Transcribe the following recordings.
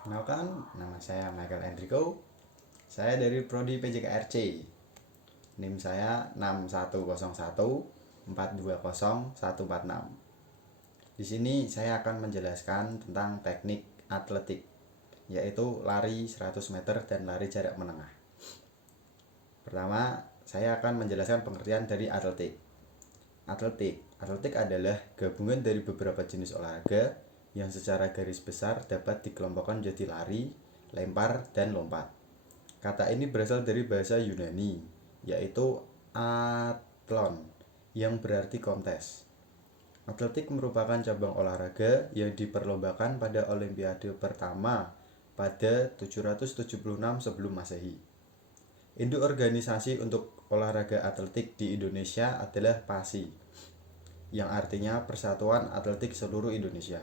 Kenalkan, nama saya Michael Enrico. Saya dari Prodi PJKRC. NIM saya 6101420146. Di sini saya akan menjelaskan tentang teknik atletik, yaitu lari 100 meter dan lari jarak menengah. Pertama, saya akan menjelaskan pengertian dari atletik. Atletik adalah gabungan dari beberapa jenis olahraga yang secara garis besar dapat dikelompokkan menjadi lari, lempar, dan lompat. Kata ini berasal dari bahasa Yunani, yaitu athlon, yang berarti kontes. Atletik merupakan cabang olahraga yang diperlombakan pada Olimpiade pertama pada 776 sebelum Masehi. Induk organisasi untuk olahraga atletik di Indonesia adalah PASI, yang artinya Persatuan Atletik Seluruh Indonesia.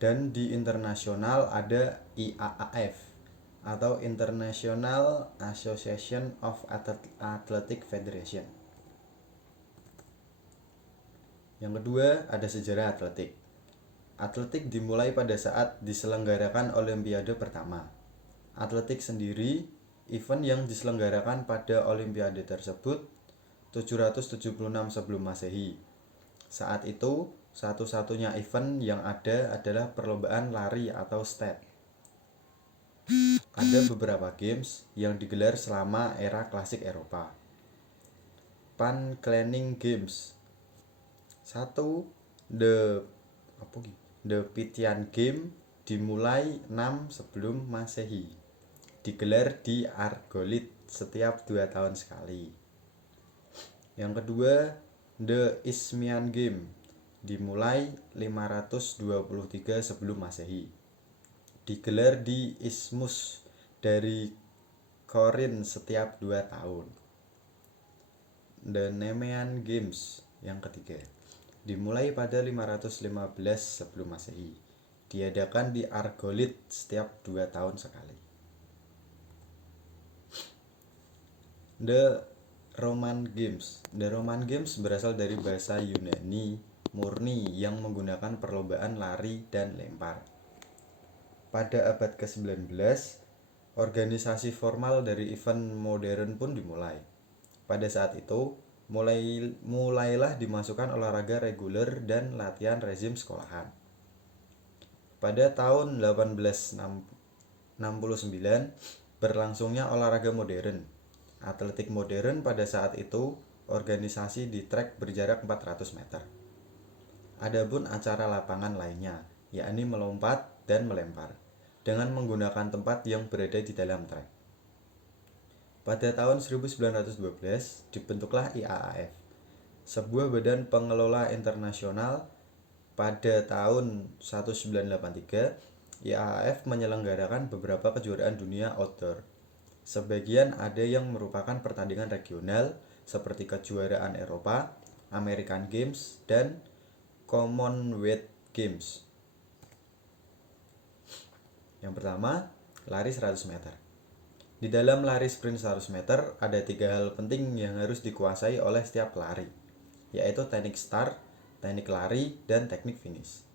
Dan di internasional ada IAAF atau International Association of Athletic Federation. Yang kedua, ada sejarah atletik. Atletik dimulai pada saat diselenggarakan Olimpiade pertama. Atletik sendiri, event yang diselenggarakan pada Olimpiade tersebut 776 sebelum Masehi. Saat itu, satu-satunya event yang ada adalah perlombaan lari atau step. Ada beberapa games yang digelar selama era klasik Eropa. Pan-Cleaning Games 1. The Pythian Game dimulai 6 sebelum Masehi. Digelar di Argolid setiap 2 tahun sekali. Yang kedua, The Isthmian Game dimulai 523 sebelum Masehi. Digelar di Isthmus dari Korin setiap 2 tahun. The Nemean Games yang ketiga dimulai pada 515 sebelum Masehi. Diadakan di Argolid setiap 2 tahun sekali. The Roman Games. The Roman Games berasal dari bahasa Yunani murni yang menggunakan perlombaan lari dan lempar. Pada abad ke-19, organisasi formal dari event modern pun dimulai. Pada saat itu, mulailah dimasukkan olahraga reguler dan latihan rezim sekolahan. Pada tahun 1869, berlangsungnya olahraga modern. Atletik modern pada saat itu organisasi di trek berjarak 400 meter. Adapun acara lapangan lainnya, yakni melompat dan melempar, dengan menggunakan tempat yang berada di dalam trek. Pada tahun 1912 dibentuklah IAAF, sebuah badan pengelola internasional. Pada tahun 1983, IAAF menyelenggarakan beberapa kejuaraan dunia outdoor. Sebagian ada yang merupakan pertandingan regional seperti kejuaraan Eropa, American Games, dan Commonwealth Games. Yang pertama, lari 100 meter. Di dalam lari sprint 100 meter, ada 3 hal penting yang harus dikuasai oleh setiap pelari, yaitu teknik start, teknik lari, dan teknik finish.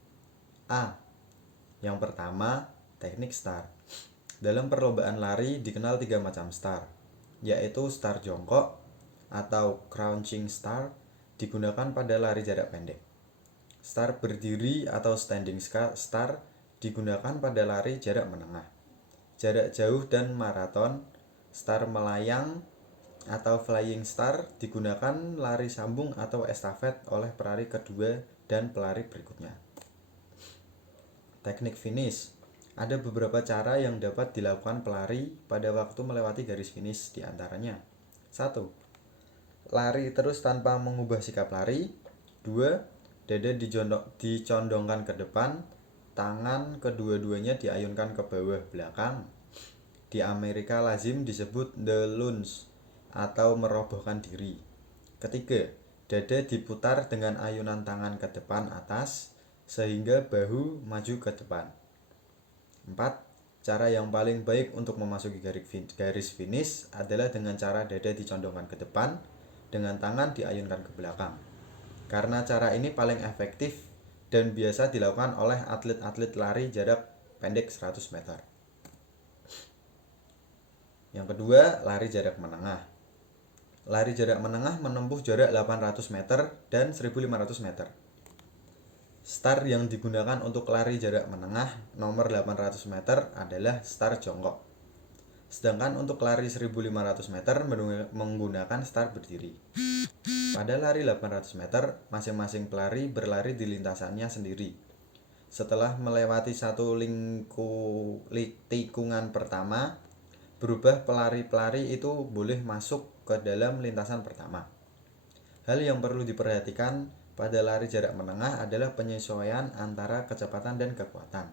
A. Yang pertama, teknik start. Dalam perlombaan lari dikenal 3 macam start, yaitu start jongkok atau crouching start digunakan pada lari jarak pendek. Start berdiri atau standing start digunakan pada lari jarak menengah, jarak jauh dan maraton. Start melayang atau flying start digunakan lari sambung atau estafet oleh pelari kedua dan pelari berikutnya. Teknik finish. Ada beberapa cara yang dapat dilakukan pelari pada waktu melewati garis finish, diantaranya 1. Lari terus tanpa mengubah sikap lari. 2. Dada dicondongkan ke depan, tangan kedua-duanya diayunkan ke bawah belakang. Di Amerika lazim disebut the lunge atau merobohkan diri. Ketiga, dada diputar dengan ayunan tangan ke depan atas sehingga bahu maju ke depan. 4. Cara yang paling baik untuk memasuki garis finish adalah dengan cara dada dicondongkan ke depan dengan tangan diayunkan ke belakang. Karena cara ini paling efektif dan biasa dilakukan oleh atlet-atlet lari jarak pendek 100 meter. Yang kedua, lari jarak menengah. Lari jarak menengah menempuh jarak 800 meter dan 1500 meter. Start yang digunakan untuk lari jarak menengah nomor 800 meter adalah start jongkok. Sedangkan untuk lari 1500 meter menggunakan start berdiri. Pada lari 800 meter, masing-masing pelari berlari di lintasannya sendiri. Setelah melewati satu tikungan pertama, berubah pelari-pelari itu boleh masuk ke dalam lintasan pertama. Hal yang perlu diperhatikan pada lari jarak menengah adalah penyesuaian antara kecepatan dan kekuatan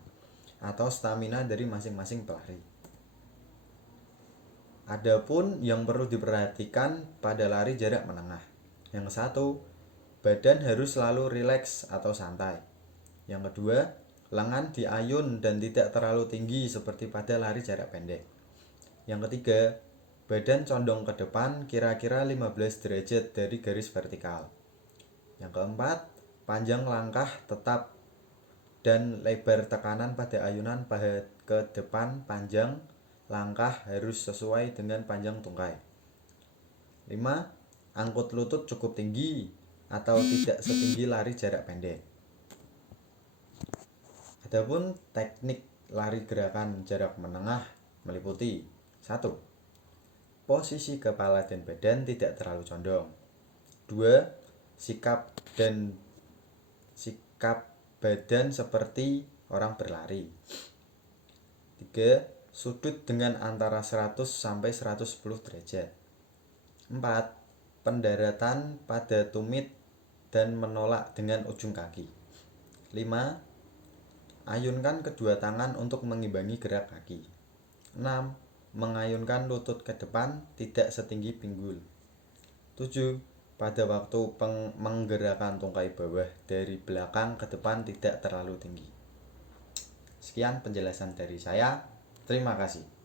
atau stamina dari masing-masing pelari. Adapun yang perlu diperhatikan pada lari jarak menengah. Yang satu, badan harus selalu rileks atau santai. Yang kedua, lengan diayun dan tidak terlalu tinggi seperti pada lari jarak pendek. Yang ketiga, badan condong ke depan kira-kira 15 derajat dari garis vertikal. Yang keempat, panjang langkah tetap dan lebar tekanan pada ayunan paha ke depan panjang langkah harus sesuai dengan panjang tungkai. 5. Angkut lutut cukup tinggi atau tidak setinggi lari jarak pendek. Adapun teknik lari gerakan jarak menengah meliputi 1. Posisi kepala dan badan tidak terlalu condong. 2. Sikap badan seperti orang berlari. 3. Sudut dengan antara 100 sampai 110 derajat. 4. Pendaratan pada tumit dan menolak dengan ujung kaki. 5. Ayunkan kedua tangan untuk mengimbangi gerak kaki. 6. Mengayunkan lutut ke depan tidak setinggi pinggul. 7. Pada waktu menggerakkan tungkai bawah dari belakang ke depan tidak terlalu tinggi. Sekian penjelasan dari saya. Terima kasih.